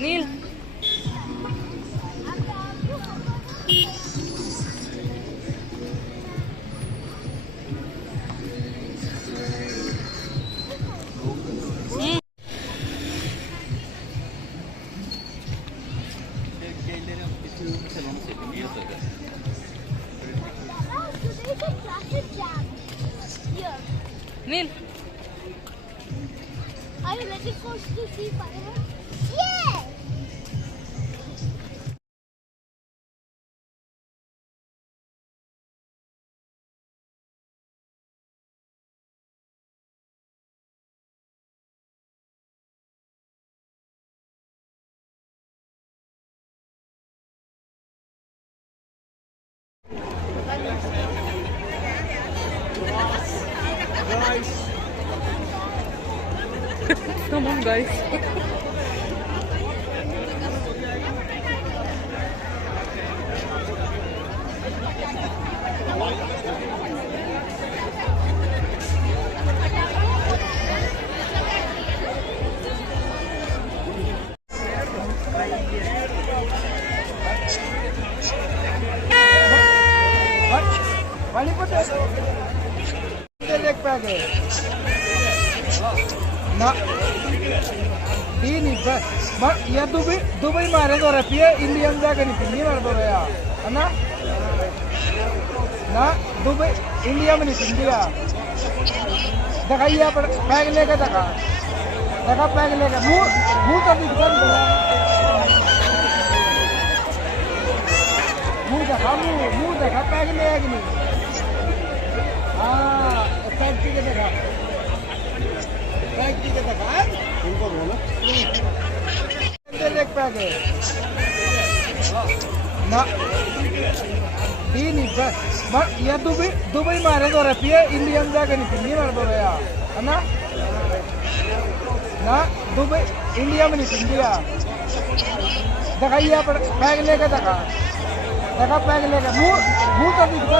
Nil nil Are you ready for us to see fireworks? Yes! come on guys ना ini bas ya Dubai मारे तो रखिए Indian जाके नहीं मार दो या है ना ना दुबई इंडिया में नहीं इंडिया दिखाइए पर बैग लेके देखा बैग लेके मुंह तो दिखता नहीं मुंह देखा बैग ले कि नहीं हाँ टैक्सी के देखा टैक्सी के देखा उनको बोलो एक बैग है ना ini bas ya Dubai मारे तो रखिए इंडियन जाके नहीं मार दो या है ना ना दुबई इंडिया में नहीं इंडिया दिखाइए पर बैग लेके देखा बैग लेके मुंह तो दिखता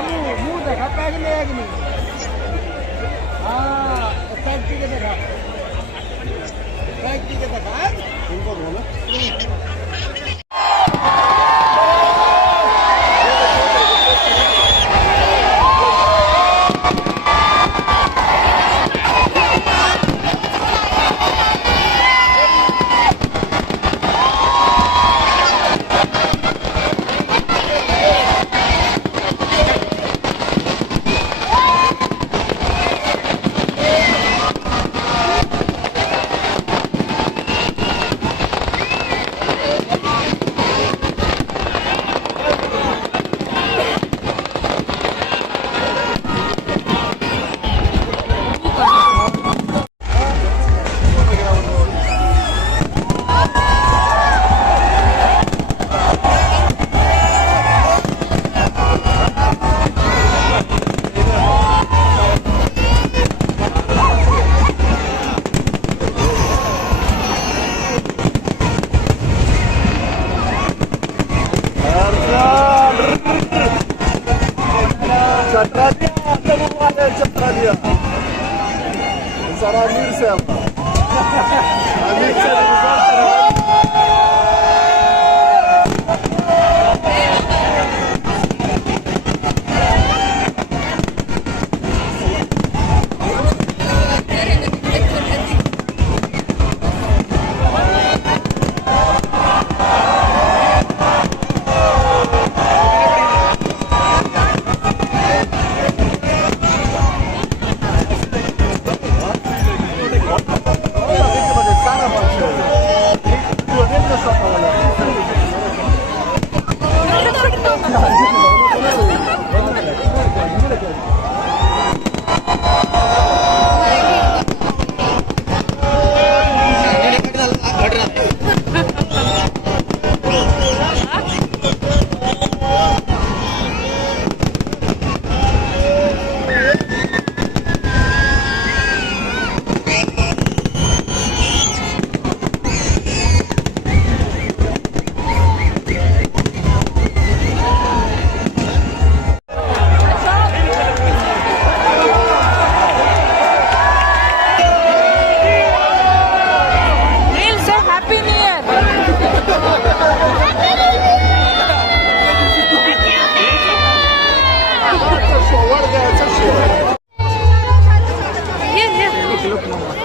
नहीं मुंह देखा बैग ले कि नहीं हाँ टैक्सी के देखा उनको बोलो Dia. Sarah Mirsel. look, Mama.